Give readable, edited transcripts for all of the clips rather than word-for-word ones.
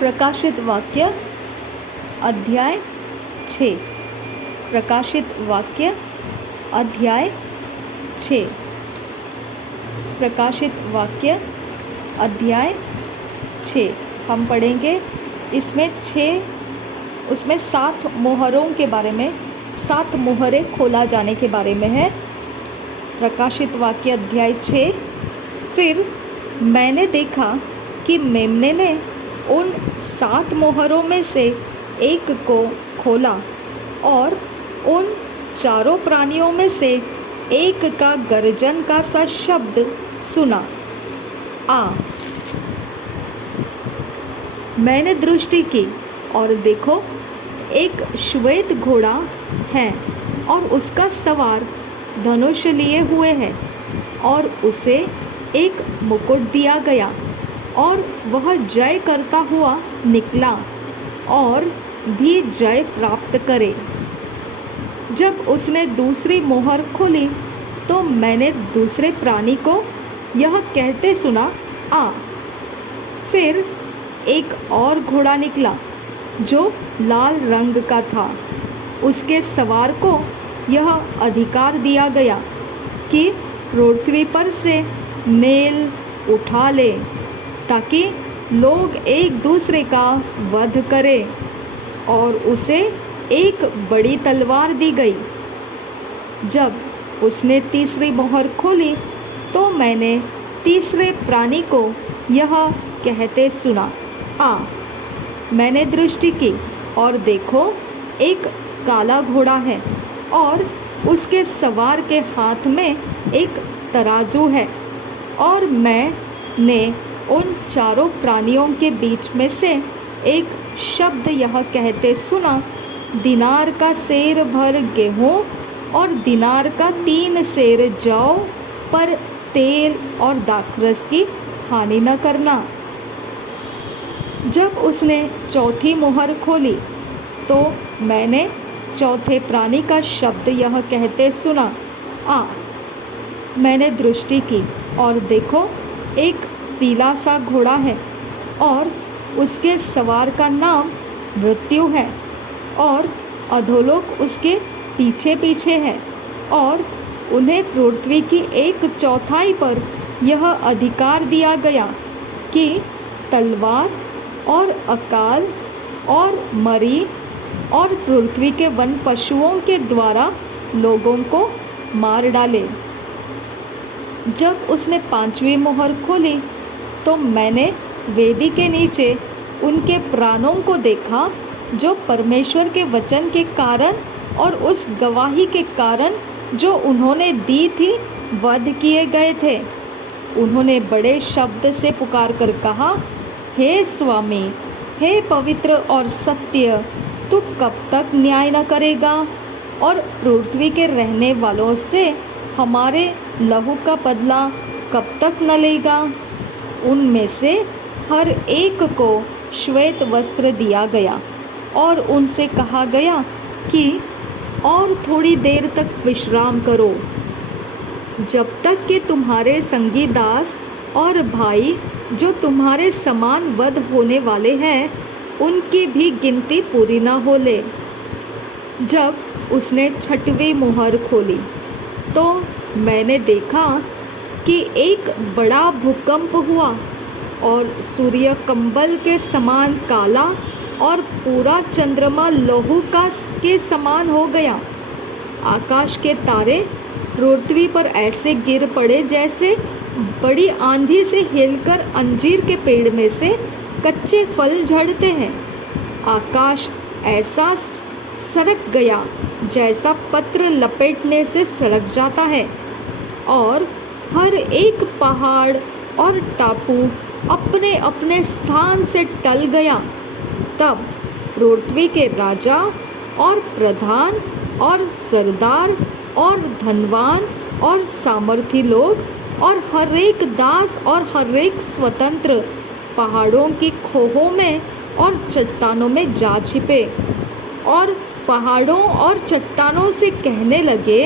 प्रकाशित वाक्य अध्याय 6। प्रकाशित वाक्य अध्याय 6। प्रकाशित वाक्य अध्याय 6 हम पढ़ेंगे। उसमें 7 मोहरों के बारे में, 7 मोहरें खोला जाने के बारे में है। प्रकाशित वाक्य अध्याय 6। फिर मैंने देखा कि मेमने ने उन 7 मोहरों में से एक को खोला और उन चारों प्राणियों में से एक का गर्जन का सा शब्द सुना, आ। मैंने दृष्टि की और देखो, एक श्वेत घोड़ा है और उसका सवार धनुष लिए हुए है और उसे एक मुकुट दिया गया और वह जय करता हुआ निकला और भी जय प्राप्त करे। जब उसने दूसरी मोहर खोली तो मैंने दूसरे प्राणी को यह कहते सुना, आ। फिर एक और घोड़ा निकला जो लाल रंग का था। उसके सवार को यह अधिकार दिया गया कि पृथ्वी पर से मेल उठा ले, ताकि लोग एक दूसरे का वध करें, और उसे एक बड़ी तलवार दी गई। जब उसने तीसरी मोहर खोली तो मैंने तीसरे प्राणी को यह कहते सुना, आ। मैंने दृष्टि की और देखो, एक काला घोड़ा है और उसके सवार के हाथ में एक तराजू है। और मैंने उन चारों प्राणियों के बीच में से एक शब्द यह कहते सुना, दिनार का सेर भर गेहूँ और दिनार का 3 सेर जौ पर तेल और दाखरस की हानि न करना। जब उसने चौथी मोहर खोली तो मैंने चौथे प्राणी का शब्द यह कहते सुना, आ। मैंने दृष्टि की और देखो, एक पीला सा घोड़ा है और उसके सवार का नाम मृत्यु है और अधोलोक उसके पीछे पीछे है। और उन्हें पृथ्वी की 1/4 पर यह अधिकार दिया गया कि तलवार और अकाल और मरी और पृथ्वी के वन पशुओं के द्वारा लोगों को मार डाले। जब उसने 5वीं मोहर खोली तो मैंने वेदी के नीचे उनके प्राणों को देखा, जो परमेश्वर के वचन के कारण और उस गवाही के कारण जो उन्होंने दी थी वध किए गए थे। उन्होंने बड़े शब्द से पुकार कर कहा, हे स्वामी, हे पवित्र और सत्य, तू कब तक न्याय न करेगा और पृथ्वी के रहने वालों से हमारे लहू का बदला कब तक न लेगा। उनमें से हर एक को श्वेत वस्त्र दिया गया और उनसे कहा गया कि और थोड़ी देर तक विश्राम करो, जब तक कि तुम्हारे संगी दास और भाई जो तुम्हारे समान वध होने वाले हैं, उनकी भी गिनती पूरी ना हो ले। जब उसने 6वीं मोहर खोली तो मैंने देखा कि एक बड़ा भूकंप हुआ और सूर्य कंबल के समान काला और पूरा चंद्रमा लहू के समान हो गया। आकाश के तारे पृथ्वी पर ऐसे गिर पड़े जैसे बड़ी आंधी से हिलकर अंजीर के पेड़ में से कच्चे फल झड़ते हैं। आकाश ऐसा सरक गया जैसा पत्र लपेटने से सरक जाता है, और हर एक पहाड़ और टापू अपने अपने स्थान से टल गया। तब पृथ्वी के राजा और प्रधान और सरदार और धनवान और सामर्थी लोग और हर एक दास और हर एक स्वतंत्र पहाड़ों की खोहों में और चट्टानों में जा छिपे और पहाड़ों और चट्टानों से कहने लगे,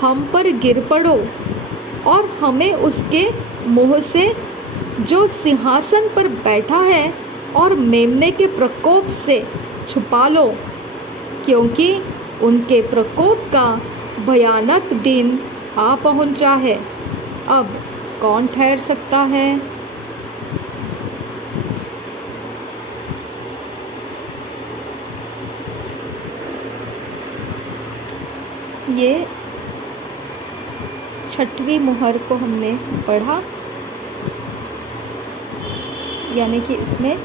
हम पर गिर पड़ो और हमें उसके मुँह से जो सिंहासन पर बैठा है और मेमने के प्रकोप से छुपा लो, क्योंकि उनके प्रकोप का भयानक दिन आ पहुंचा है। अब कौन ठहर सकता है? ये 6वीं मुहर को हमने पढ़ा, यानी कि इसमें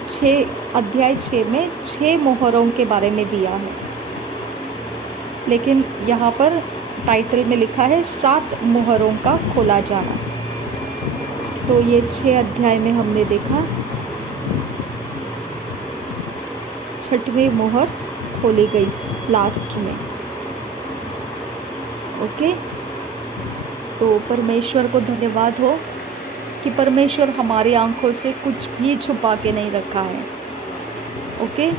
अध्याय 6 में 6 मुहरों के बारे में दिया है, लेकिन यहाँ पर टाइटल में लिखा है 7 मुहरों का खोला जाना। तो ये 6 अध्याय में हमने देखा 6वीं मुहर खोली गई लास्ट में। ओके, तो परमेश्वर को धन्यवाद हो कि परमेश्वर हमारी आंखों से कुछ भी छुपा के नहीं रखा है। ओके,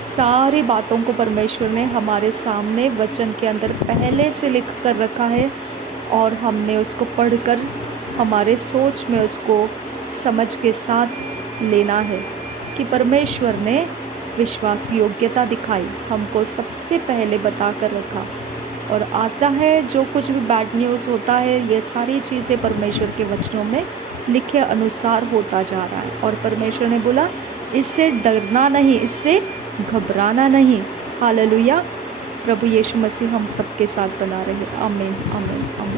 सारी बातों को परमेश्वर ने हमारे सामने वचन के अंदर पहले से लिख कर रखा है, और हमने उसको पढ़कर हमारे सोच में उसको समझ के साथ लेना है कि परमेश्वर ने विश्वास योग्यता दिखाई, हमको सबसे पहले बता कर रखा। और आता है जो कुछ भी बैड न्यूज़ होता है, ये सारी चीज़ें परमेश्वर के वचनों में लिखे अनुसार होता जा रहा है। और परमेश्वर ने बोला इससे डरना नहीं, इससे घबराना नहीं। हालेलुया। प्रभु यीशु मसीह हम सबके साथ बना रहे। आमीन, आमीन, आमीन।